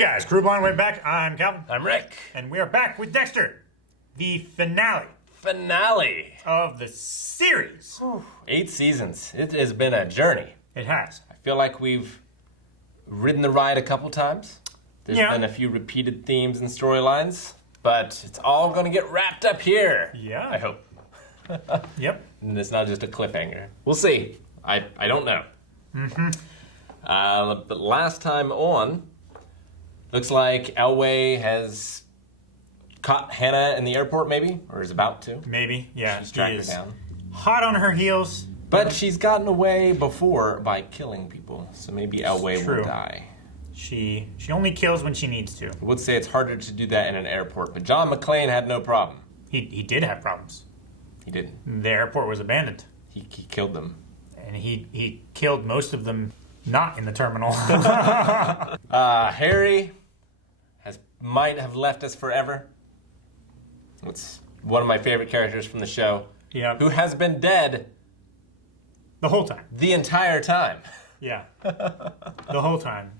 guys, Crew Blind Way back. I'm Calvin. I'm Rick. And we are back with Dexter, the finale of the series. 8 seasons. It has been a journey. It has. I feel like we've ridden the ride a couple times. There's Yeah. been a few repeated themes and storylines, but it's all going to get wrapped up here. Yeah. I hope. Yep. And it's not just a cliffhanger. We'll see. I don't know. But last time on, looks like Elway has caught Hannah in the airport, maybe, or is about to. Maybe, yeah. She's tracked He her is down. hot on her heels. But she's gotten away before by killing people, so maybe Elway True. will die. She only kills when she needs to. I would say it's harder to do that in an airport, but John McClane had no problem. He did have problems. He didn't. The airport was abandoned. He killed them. And he killed most of them not in the terminal. Harry might have left us forever. It's one of my favorite characters from the show. Yeah. Who has been dead The whole time. the entire time. Yeah. The whole time.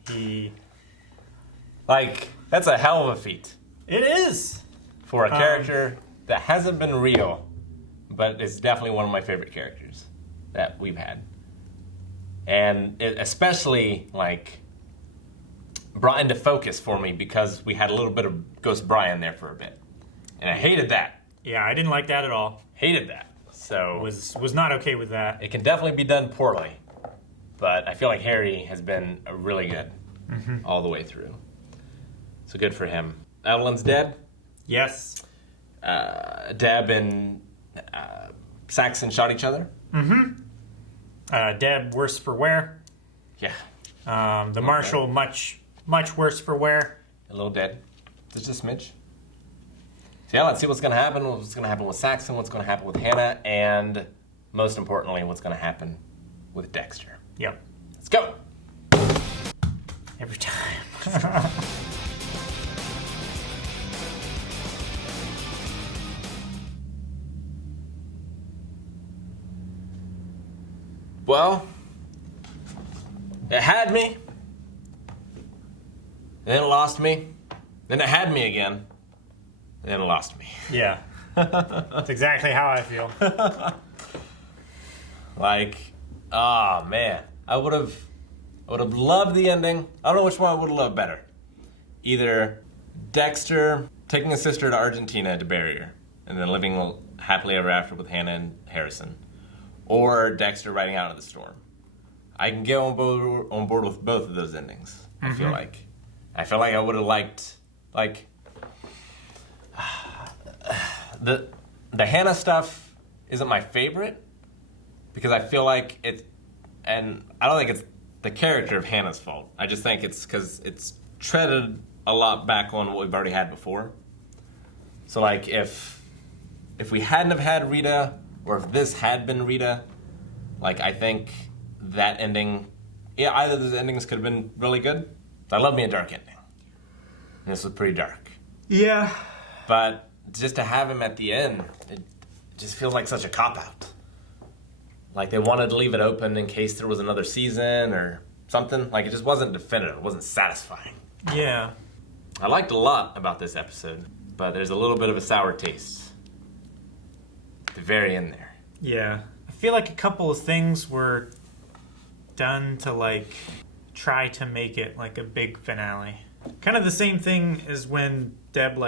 That's a hell of a feat It is. for a character that hasn't been real, but is definitely one of my favorite characters that we've had. And it especially, brought into focus for me because we had a little bit of Ghost Brian there for a bit. And I hated that. Yeah, I didn't like that at all. Hated that. So Was not okay with that. it can definitely be done poorly. But I feel like Harry has been really good all the way through. So good for him. Evelyn's dead. Yes. Deb and Saxon shot each other. Deb, worse for wear. Yeah. The Marshal, much worse for wear. A little dead. Just a smidge. So yeah, let's see what's going to happen. What's going to happen with Saxon, what's going to happen with Hannah, and most importantly, what's going to happen with Dexter. Yep. Let's go. Every time. Well, it had me. Then it lost me. Then it had me again. And then it lost me. Yeah. That's exactly how I feel. Oh man. I would have loved the ending. I don't know which one I would have loved better. Either Dexter taking his sister to Argentina to bury her, and then living happily ever after with Hannah and Harrison. Or Dexter riding out of the storm. I can get on board with both of those endings. I feel like I would have liked the Hannah stuff isn't my favorite because I feel like and I don't think it's the character of Hannah's fault. I just think it's because it's treaded a lot back on what we've already had before. So if we hadn't have had Rita, or if this had been Rita, I think that ending, either of those endings could have been really good. I love me a dark ending. And this was pretty dark. Yeah. But just to have him at the end, it just feels like such a cop-out. They wanted to leave it open in case there was another season or something. It just wasn't definitive. It wasn't satisfying. Yeah. I liked a lot about this episode, but there's a little bit of a sour taste at the very end there. Yeah. I feel like a couple of things were done to try to make it a big finale. Kind of the same thing as when Deb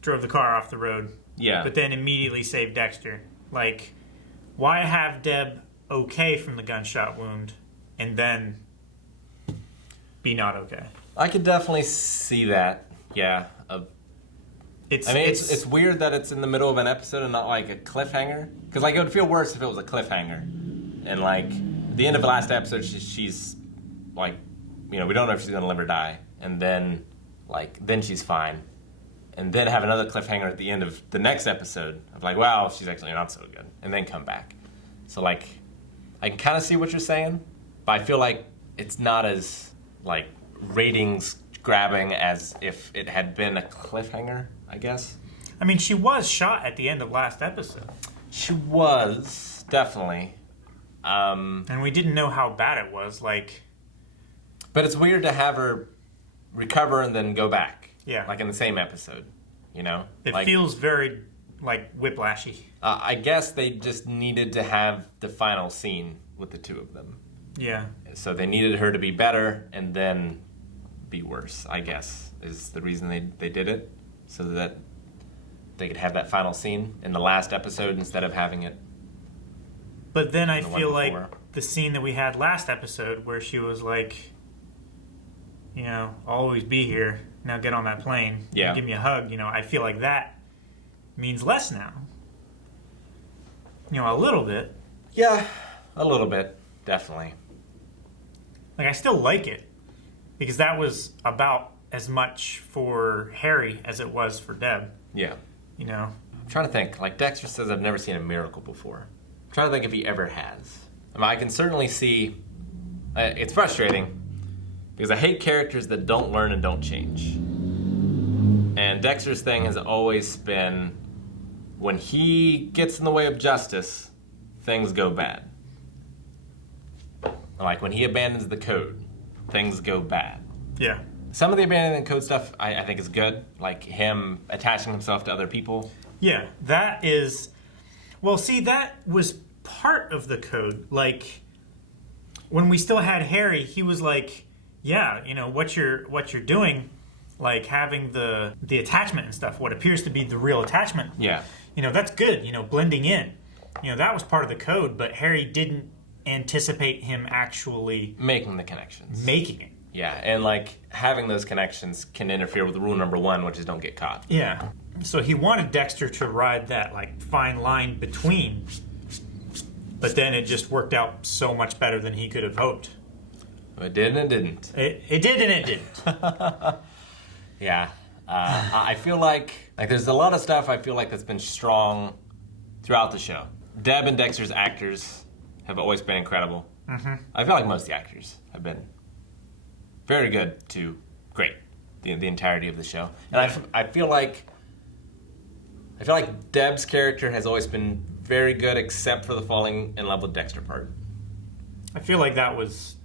drove the car off the road. Yeah. But then immediately saved Dexter. Why have Deb okay from the gunshot wound and then be not okay? I could definitely see that. Yeah. It's weird that it's in the middle of an episode and not a cliffhanger. Because it would feel worse if it was a cliffhanger. And at the end of the last episode, she's we don't know if she's gonna live or die. And then then she's fine. And then have another cliffhanger at the end of the next episode of wow, she's actually not so good. And then come back. So I can kind of see what you're saying, but I feel like it's not as ratings grabbing as if it had been a cliffhanger, I guess. I mean, she was shot at the end of last episode. She was, definitely. And we didn't know how bad it was. But it's weird to have her recover and then go back. Yeah. Like in the same episode, you know? It like, feels very, like, whiplashy. I guess they just needed to have the final scene with the two of them. Yeah. So they needed her to be better and then be worse, I guess, is the reason they did it. So that they could have that final scene in the last episode instead of having it. But then I the one feel like before. the scene that we had last episode where she was like, you know, I'll always be here. Now get on that plane. Yeah. Give me a hug. You know, I feel like that means less now. You know, a little bit. Yeah, a little bit, definitely. Like, I still like it because that was about as much for Harry as it was for Deb. Yeah. You know? I'm trying to think. Like, Dexter says I've never seen a miracle before. I'm trying to think if he ever has. I mean, I can certainly see... it's frustrating because I hate characters that don't learn and don't change. And Dexter's thing has always been when he gets in the way of justice, things go bad. Like when he abandons the code, things go bad. Yeah. Some of the abandoning code stuff I think is good, like him attaching himself to other people. Yeah, that is... Well, see, that was part of the code. Like, when we still had Harry, he was like, yeah, you know, what you're doing, like having the attachment and stuff, what appears to be the real attachment. Yeah. You know, that's good, you know, blending in. You know, that was part of the code, but Harry didn't anticipate him actually Making the connections. making it. Yeah, and like having those connections can interfere with rule number 1, which is don't get caught. Yeah. So he wanted Dexter to ride that, like, fine line between, but then it just worked out so much better than he could have hoped. It did and it didn't. It did and it didn't. Yeah. I feel like there's a lot of stuff I feel like that's been strong throughout the show. Deb and Dexter's actors have always been incredible. Mm-hmm. I feel like most of the actors have been very good to great the entirety of the show. And I feel like Deb's character has always been very good except for the falling in love with Dexter part. I feel like that was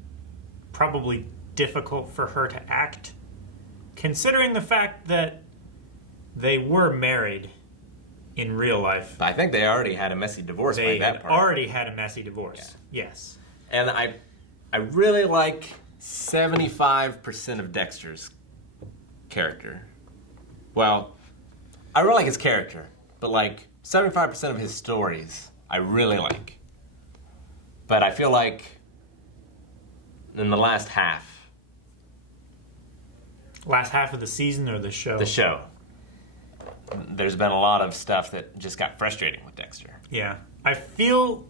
probably difficult for her to act, considering the fact that they were married in real life. I think they already had a messy divorce by They that had part. already had a messy divorce. Yeah. Yes. And I really like 75% of Dexter's character. Well, I really like his character, but like 75% of his stories I really like. But I feel like in the last half of the season or the show? the show, there's been a lot of stuff that just got frustrating with Dexter. Yeah. I feel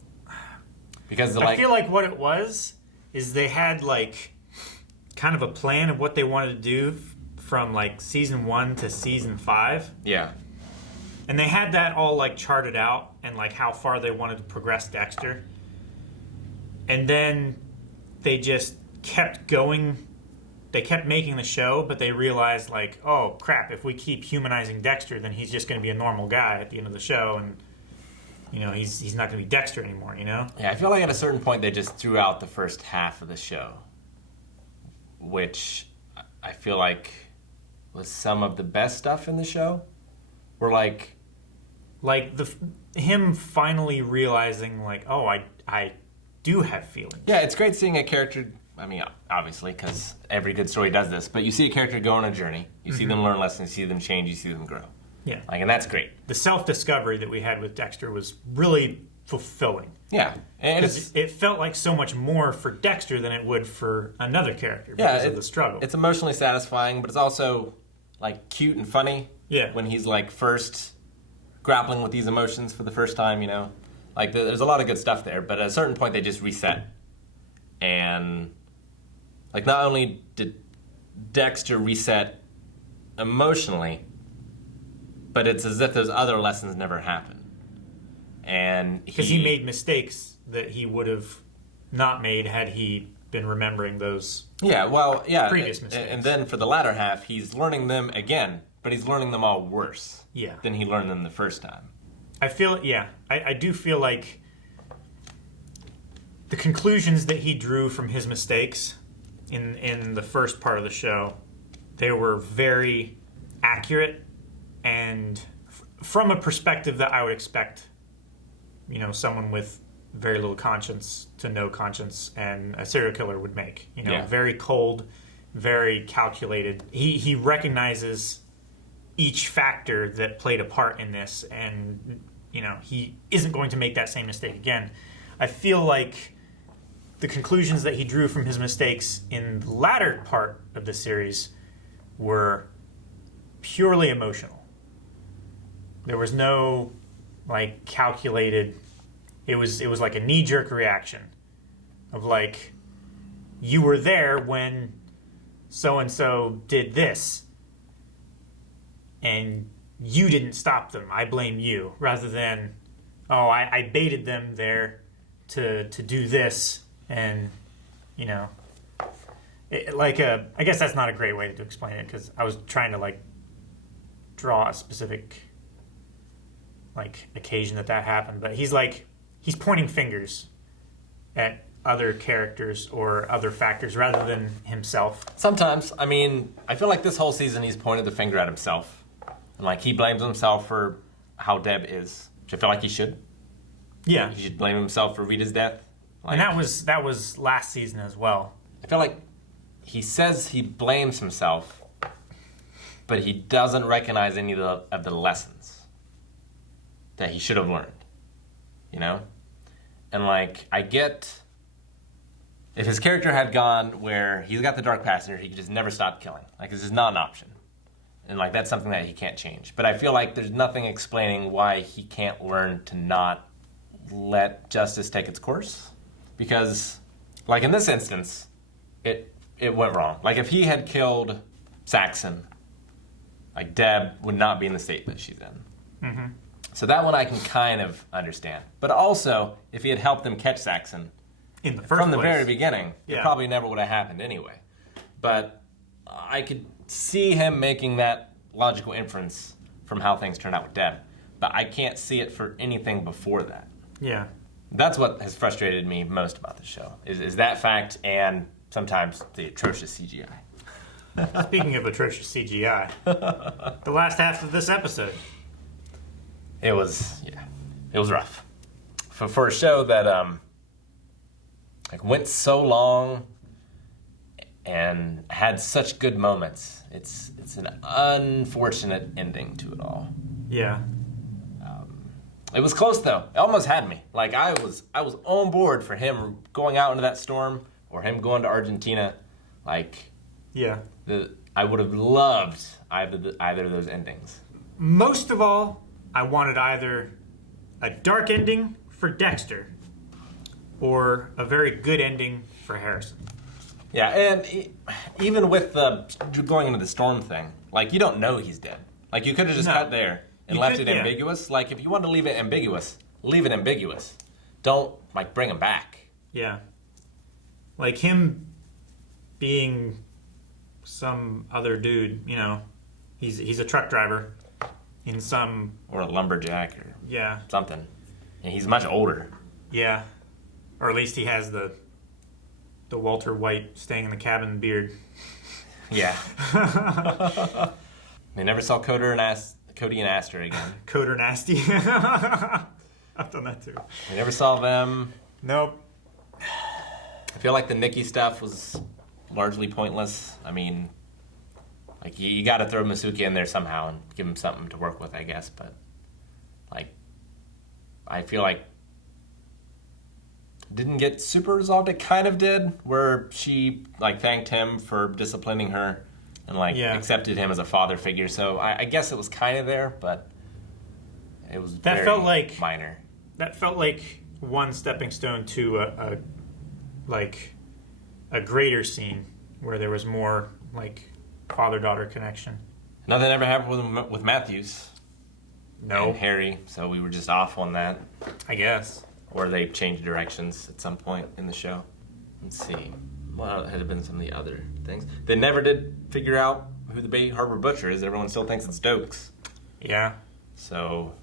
Because like what it was is they had like kind of a plan of what they wanted to do from like season 1 to season 5. yeah. And they had that all like charted out and like how far they wanted to progress Dexter. And then they just kept going. They kept making the show, but they realized like, oh crap, if we keep humanizing Dexter, then he's just going to be a normal guy at the end of the show, and you know, he's not going to be Dexter anymore, you know? Yeah, I feel like at a certain point they just threw out the first half of the show, which I feel like was some of the best stuff in the show. We're like him finally realizing like, oh, I do have feelings. yeah, it's great seeing a character. I mean, obviously, because every good story does this, but you see a character go on a journey. You see them learn lessons, you see them change, you see them grow. Yeah. Like, and that's great. The self-discovery that we had with Dexter was really fulfilling. Yeah, and it's It felt like so much more for Dexter than it would for another character yeah, because of the struggle. It's emotionally satisfying, but it's also like cute and funny. Yeah. When he's like first grappling with these emotions for the first time, you know, like there's a lot of good stuff there. But at a certain point, they just reset, and like not only did Dexter reset emotionally, but it's as if those other lessons never happened. And Because he made mistakes that he would have not made had he been remembering those. previous mistakes. And then for the latter half, he's learning them again, but he's learning them all worse than he learned them the first time. I do feel like the conclusions that he drew from his mistakes in the first part of the show, they were very accurate and from a perspective that I would expect, someone with very little conscience to no conscience and a serial killer would make. Very cold, very calculated. He recognizes each factor that played a part in this, and he isn't going to make that same mistake again. I feel like the conclusions that he drew from his mistakes in the latter part of the series were purely emotional. There was no calculated. It was like a knee-jerk reaction of you were there when so and so did this, and you didn't stop them. I blame you, rather than I baited them there to do this, and I guess that's not a great way to explain it, because I was trying to draw a specific occasion that happened, but he's pointing fingers at other characters or other factors rather than himself. Sometimes, I feel like this whole season he's pointed the finger at himself, and he blames himself for how Deb is, which I feel like he should. Yeah, he should blame himself for Rita's death. And that was last season as well. I feel like he says he blames himself, but he doesn't recognize any of the lessons that he should have learned, And I get if his character had gone where he's got the dark passenger, he could just never stop killing. This is not an option. And that's something that he can't change. But I feel like there's nothing explaining why he can't learn to not let justice take its course. Because, in this instance, it went wrong. If he had killed Saxon, Deb would not be in the state that she's in. Mm-hmm. So that one I can kind of understand. But also, if he had helped them catch Saxon in the first from the place. very beginning, it probably never would have happened anyway. But I could see him making that logical inference from how things turned out with Deb. But I can't see it for anything before that. Yeah. That's what has frustrated me most about the show, is that fact and sometimes the atrocious CGI. Speaking of atrocious CGI, the last half of this episode. It was rough. For a show that went so long and had such good moments, it's an unfortunate ending to it all. Yeah. It was close though. It almost had me. I was on board for him going out into that storm or him going to Argentina. Yeah. I would have loved either of those endings. Most of all, I wanted either a dark ending for Dexter or a very good ending for Harrison. Yeah, and even with the going into the storm thing, you don't know he's dead. You could have just cut there and left it ambiguous. If you wanted to leave it ambiguous, leave it ambiguous. Don't bring him back. Yeah. Him being some other dude, he's a truck driver in some... Or a lumberjack or yeah, something. And he's much older. Yeah. Or at least he has the Walter White staying in the cabin beard. Yeah. They never saw Cody and Aster again. Coder Nasty. I've done that too. We never saw them. Nope. I feel like the Nikki stuff was largely pointless. You got to throw Masuki in there somehow and give him something to work with, I guess. But, I feel like didn't get super resolved. It kind of did, where she, thanked him for disciplining her and, accepted him as a father figure. So I guess it was kind of there, but it was very minor. That felt like one stepping stone to a greater scene where there was more, father-daughter connection. Nothing ever happened with Matthews. No. And Harry, so we were just off on that. I guess. Or they changed directions at some point in the show. Let's see. What had been some of the other things? They never did figure out who the Bay Harbor Butcher is. Everyone still thinks it's Dokes. Yeah. So,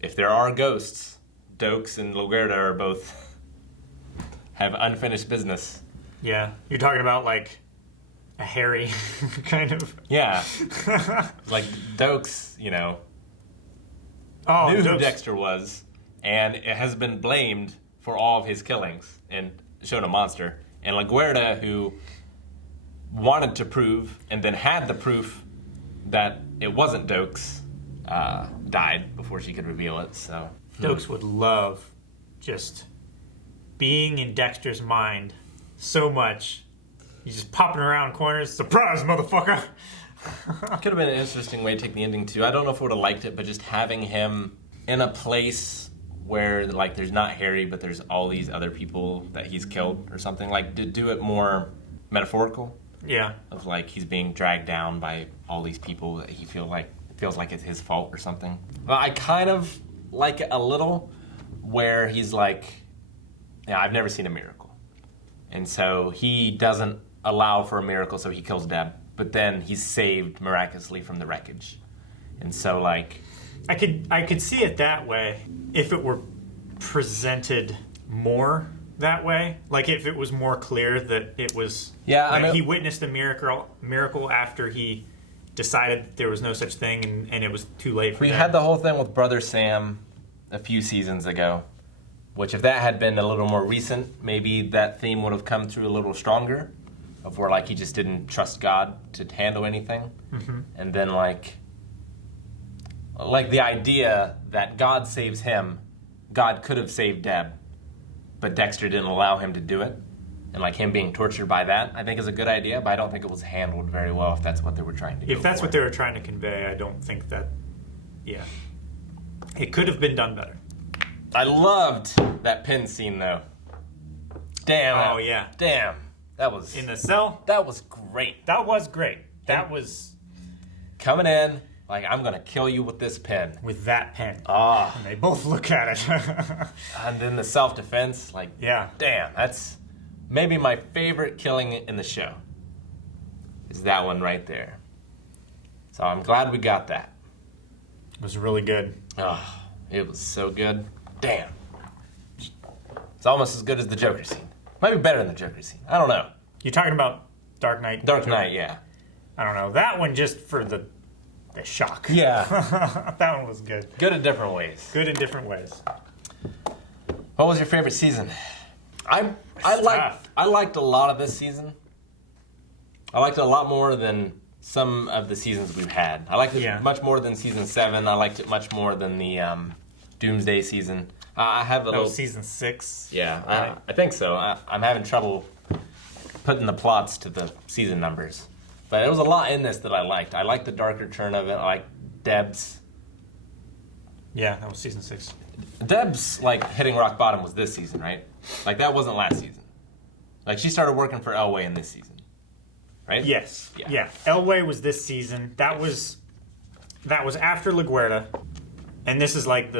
if there are ghosts, Dokes and Laguerta are both have unfinished business. Yeah. You're talking about, a Harry kind of. Yeah. Like, Dokes, you know, Oh, knew who Dokes. Dexter was, and it has been blamed for all of his killings and shown a monster. And LaGuerta, who wanted to prove and then had the proof that it wasn't Dokes, died before she could reveal it. So Dokes would love just being in Dexter's mind so much. He's just popping around corners. Surprise, motherfucker! could have been an interesting way to take the ending too. I don't know if I would have liked it, but just having him in a place where like there's not Harry, but there's all these other people that he's killed or something. Like, to do it more metaphorical. Yeah. Of like he's being dragged down by all these people that he feels like it's his fault or something. Well, I kind of like it a little where he's like, yeah, I've never seen a miracle, and so he doesn't allow for a miracle, so he kills Deb. But then he's saved miraculously from the wreckage, and so like I could see it that way if it were presented more that way. Like if it was more clear that it was he witnessed a miracle after he decided that there was no such thing and it was too late for we them. had the whole thing with Brother Sam a few seasons ago, which if that had been a little more recent, maybe that theme would have come through a little stronger, of where like he just didn't trust God to handle anything. Mm-hmm. And then like the idea that God saves him, God could have saved Deb, but Dexter didn't allow him to do it. And like him being tortured by that, I think is a good idea, but I don't think it was handled very well if that's what they were trying to do. If that's what they were trying to convey, I don't think that, yeah. It could have been done better. I loved that pin scene though. Damn. Oh, yeah. Damn. That was... In the cell? That was great. That was great. That was... Coming in, like, I'm gonna kill you with this pin. With that pen. Ah. And they both look at it. And then the self-defense, like, yeah. Damn, that's maybe my favorite killing in the show. Is that one right there. So I'm glad we got that. It was really good. Oh, it was so good. Damn. It's almost as good as the Joker scene. Might be better than the Joker scene. I don't know. You're talking about Dark Knight? Dark Knight, yeah. I don't know. That one just for the shock. Yeah. That one was good. Good in different ways. Good in different ways. What was your favorite season? I liked a lot of this season. I liked it a lot more than some of the seasons we've had. I liked it much more than season 7. I liked it much more than the Doomsday season. I have a little... was season 6? Yeah, I think so. I'm having trouble putting the plots to the season numbers. But there was a lot in this that I liked. I liked the darker turn of it. I liked Deb's. Yeah, that was season 6. Deb's, like, hitting rock bottom was this season, right? Like, that wasn't last season. Like, she started working for Elway in this season, right? Yes. Yeah. Elway was this season. That was after LaGuerta. And this is like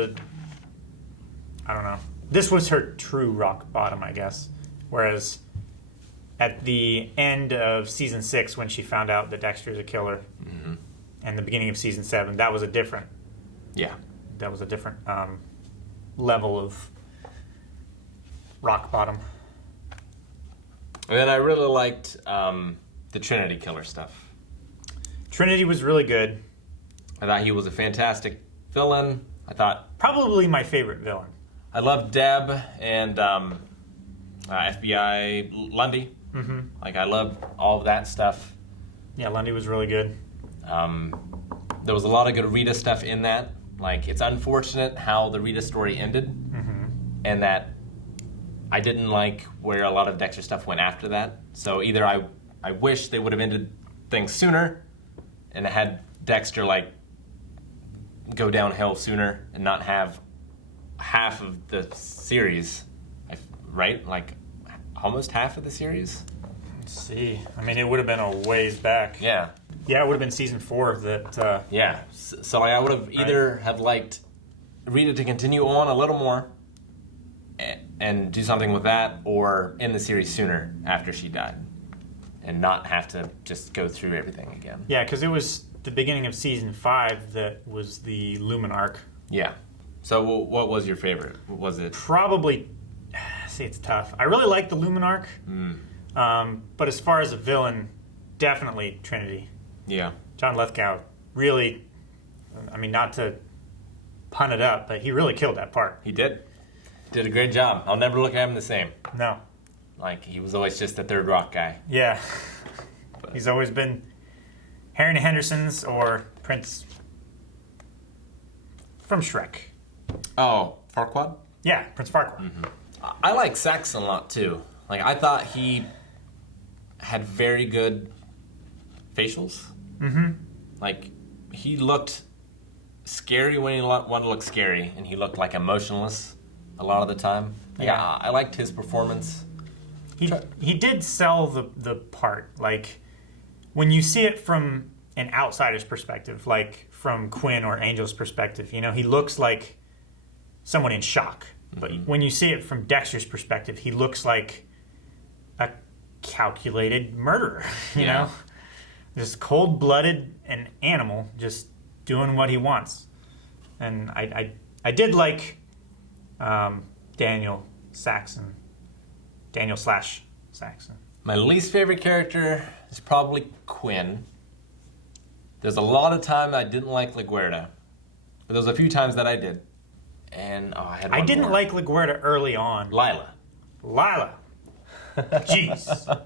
I don't know. This was her true rock bottom, I guess. Whereas at the end of season 6, when she found out that Dexter's a killer, and the beginning of season 7, that was a different... Yeah. That was a different level of rock bottom. And then I really liked the Trinity killer stuff. Trinity was really good. I thought he was a fantastic villain. I thought... Probably my favorite villain. I loved Deb and FBI Lundy. Mm-hmm. Like, I loved all of that stuff. Yeah, Lundy was really good. There was a lot of good Rita stuff in that. Like, it's unfortunate how the Rita story ended, and that I didn't like where a lot of Dexter stuff went after that. So either I wish they would have ended things sooner and had Dexter, like, go downhill sooner and not have half of the series, right? Like, almost half of the series? Let's see. I mean, it would have been a ways back. Yeah. Yeah, it would have been season 4 that... yeah. So like, I would have either have liked Rita to continue on a little more and do something with that, or end the series sooner after she died and not have to just go through everything again. Yeah, because it was the beginning of season 5 that was the Lumen arc. Yeah. So what was your favorite? Was it... Probably... See, it's tough. I really like the Lumen arc. But as far as a villain, definitely Trinity. Yeah. John Lithgow really, I mean, not to pun it up, but he really killed that part. He did. Did a great job. I'll never look at him the same. No. Like, he was always just the third rock guy. Yeah. He's always been Harry Henderson's or Prince from Shrek. Oh, Farquaad? Yeah, Prince Farquaad. Mm-hmm. I like Saxon a lot, too. Like, I thought he had very good facials. Mm-hmm. Like, he looked scary when he wanted to look scary, and he looked, like, emotionless a lot of the time. Like, Yeah. I liked his performance. He did sell the part. Like, when you see it from an outsider's perspective, like from Quinn or Angel's perspective, you know, he looks like someone in shock. But when you see it from Dexter's perspective, he looks like a calculated murderer, you know? Just cold-blooded, an animal, just doing what he wants. And I did like Daniel Saxon. Daniel/Saxon. My least favorite character is probably Quinn. There's a lot of time I didn't like LaGuerta, but there was a few times that I did. And I didn't more. like LaGuerta early on. Lila. Jeez.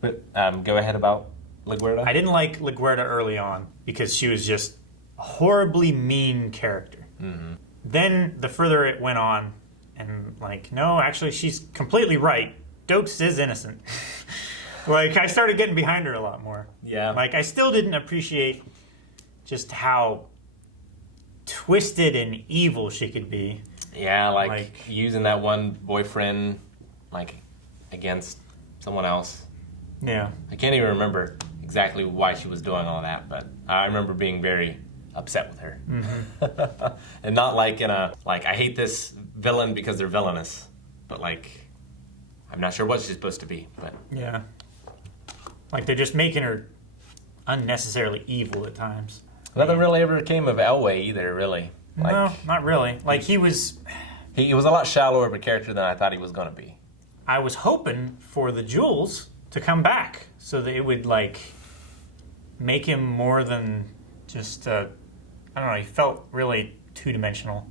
But go ahead about LaGuerta. I didn't like LaGuerta early on because she was just a horribly mean character. Mm-hmm. Then the further it went on, and like, no, actually, she's completely right. Dokes is innocent. Like, I started getting behind her a lot more. Yeah. Like, I still didn't appreciate just how twisted and evil she could be. Yeah, like using that one boyfriend, like, against someone else. Yeah. I can't even remember exactly why she was doing all that, but I remember being very upset with her. Mm-hmm. And not like in a, like, I hate this villain because they're villainous, but like, I'm not sure what she's supposed to be, but. Yeah. Like, they're just making her unnecessarily evil at times. Nothing really ever came of Elway either, really. Like, no, not really. Like, he was a lot shallower of a character than I thought he was going to be. I was hoping for the jewels to come back so that it would, like, make him more than just, I don't know, he felt really two-dimensional.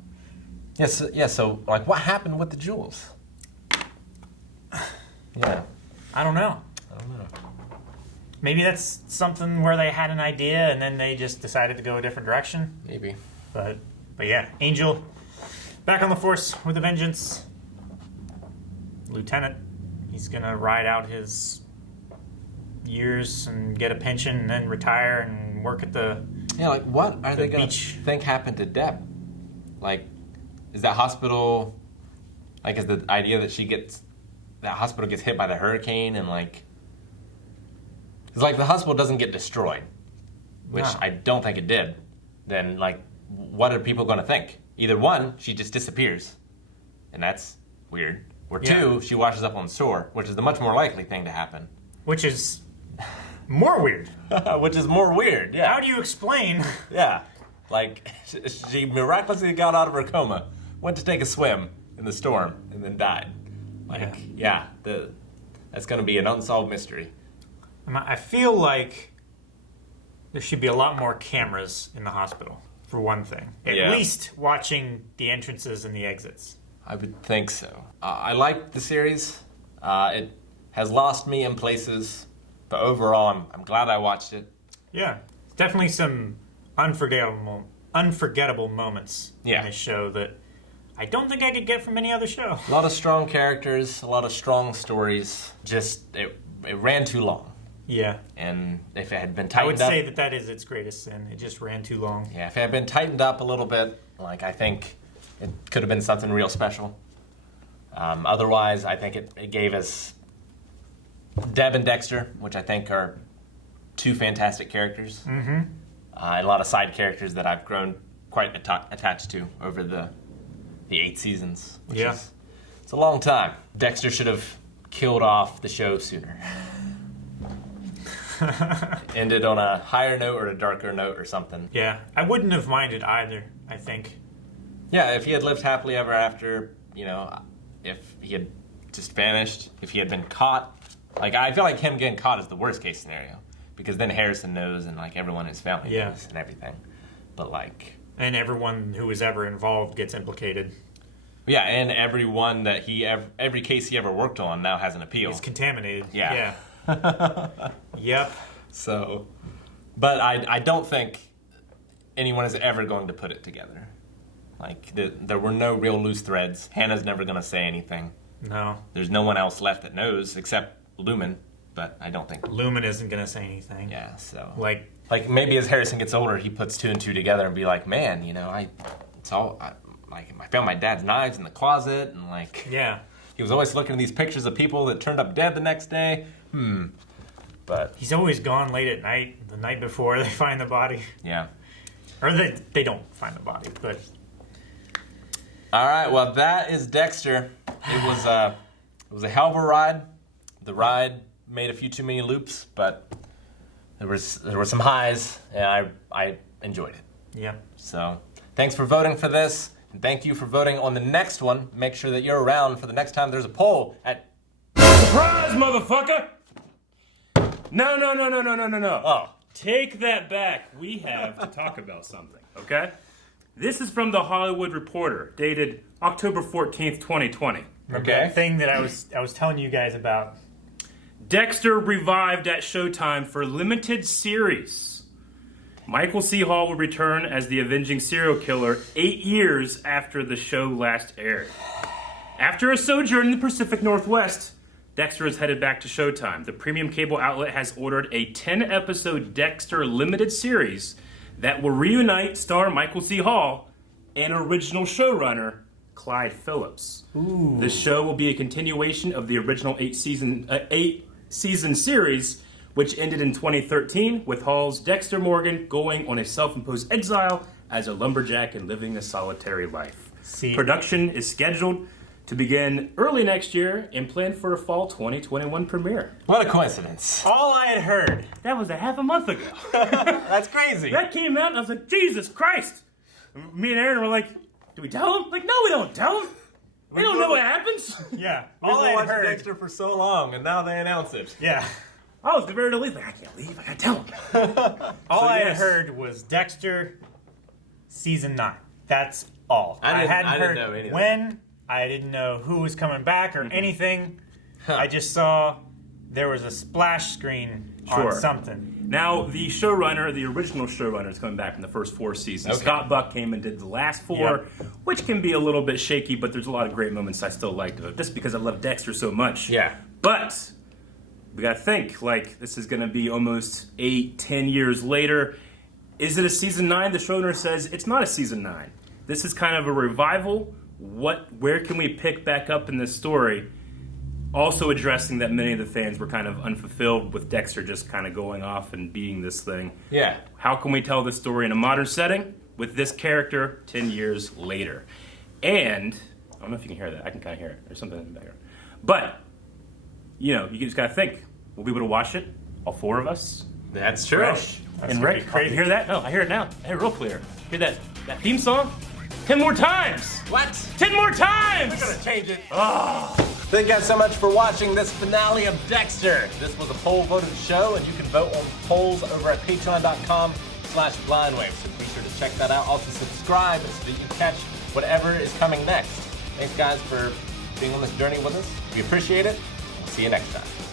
Yes, yeah, so, like, what happened with the jewels? Yeah. I don't know. Maybe that's something where they had an idea and then they just decided to go a different direction. Maybe. But yeah, Angel back on the force with a vengeance. Lieutenant, he's gonna ride out his years and get a pension and then retire and work at the like, what are they gonna think happened to Deb? Like, is that hospital, like, is the idea that that hospital gets hit by the hurricane and, like, it's like the hospital doesn't get destroyed, which I don't think it did. Then, like, what are people going to think? Either one, she just disappears, and that's weird. Or two, she washes up on shore, which is the much more likely thing to happen. Which is more weird. Which is more weird, yeah. How do you explain? Yeah. Like, she miraculously got out of her coma, went to take a swim in the storm, and then died. Like, that's going to be an unsolved mystery. I feel like there should be a lot more cameras in the hospital, for one thing. At least watching the entrances and the exits. I would think so. I liked the series. It has lost me in places, but overall, I'm glad I watched it. Yeah. Definitely some unforgettable moments in this show that I don't think I could get from any other show. A lot of strong characters, a lot of strong stories. Just, it ran too long. Yeah. And if it had been tightened up... I would say that is its greatest sin. It just ran too long. Yeah, if it had been tightened up a little bit, like, I think it could have been something real special. Otherwise, I think it gave us Deb and Dexter, which I think are two fantastic characters. Mm-hmm. And a lot of side characters that I've grown quite attached to over the 8 seasons. Which is, it's a long time. Dexter should have killed off the show sooner. Ended on a higher note or a darker note or something. Yeah, I wouldn't have minded either, I think. Yeah, if he had lived happily ever after, you know, if he had just vanished, if he had been caught. Like, I feel like him getting caught is the worst case scenario. because then Harrison knows and like everyone in his family Yeah. knows and everything. But like, And everyone who was ever involved gets implicated. yeah, and everyone that every case he ever worked on now has an appeal. He's contaminated. Yeah. Yep. So, but I don't think anyone is ever going to put it together. Like, there were no real loose threads. Hannah's never going to say anything. No. There's no one else left that knows except Lumen, but I don't think. Lumen isn't going to say anything. Yeah, so. Like, Maybe as Harrison gets older, he puts two and two together and be like, man, you know, I found my dad's knives in the closet, and like, yeah. he was always looking at these pictures of people that turned up dead the next day. But He's always gone late at night, the night before they find the body. yeah. Or they don't find the body, but... All right, well, that is Dexter. It was a hell of a ride. The ride made a few too many loops, but there were some highs, and I enjoyed it. Yeah. So thanks for voting for this, and thank you for voting on the next one. Make sure that you're around for the next time there's a poll at... Surprise, motherfucker! No. Oh. Take that back. We have to talk about something, okay? This is from The Hollywood Reporter, dated October 14th, 2020. Remember Okay. that thing that I was telling you guys about? Dexter revived at Showtime for limited series. Michael C. Hall will return as the avenging serial killer 8 years after the show last aired. After a sojourn in the Pacific Northwest, Dexter is headed back to Showtime. The premium cable outlet has ordered a 10-episode Dexter limited series that will reunite star Michael C. Hall and original showrunner Clyde Phillips. Ooh. The show will be a continuation of the original eight-season series, which ended in 2013 with Hall's Dexter Morgan going on a self-imposed exile as a lumberjack and living a solitary life. See, Production is scheduled to begin early next year and planned for a fall 2021 premiere. What a coincidence. all I had heard. That was a half a month ago. That's crazy. That came out and I was like, Jesus Christ. Me and Aaron were like, do we tell them? Like, no, we don't tell them. They don't know what happens. Yeah. We've All been I had watching heard. Dexter for so long, and now they announce it. Yeah. I was very to leave. Like, I can't leave. I gotta tell them. All I had yes. heard was Dexter season 9. That's all. I hadn't didn't heard know anything. when. I didn't know who was coming back or anything. I just saw there was a splash screen Sure. on something. Now, the showrunner, the original showrunner, is coming back in the first 4 seasons. Okay. Scott Buck came and did the last 4, which can be a little bit shaky, but there's a lot of great moments I still liked of it, just because I love Dexter so much. Yeah. But we gotta think, like, this is gonna be almost 8-10 years later. Is it a season 9? The showrunner says it's not a season 9. This is kind of a revival. Where can we pick back up in this story? Also addressing that many of the fans were kind of unfulfilled with Dexter just kind of going off and being this thing. Yeah. How can we tell this story in a modern setting with this character 10 years later? And, I don't know if you can hear that. I can kind of hear it. There's something in the background. But, you know, you just got to think. We'll be able to watch it, all 4 of us. That's true. Fresh That's and gonna ready. be crazy. You hear that? No, I hear it now. I hear it real clear. Hear that theme song? 10 more times! What? 10 more times! We're gonna change it. Oh. Thank you guys so much for watching this finale of Dexter. This was a poll voted show, and you can vote on polls over at patreon.com/blindwave. So be sure to check that out. Also subscribe so that you can catch whatever is coming next. Thanks guys for being on this journey with us. We appreciate it. We'll see you next time.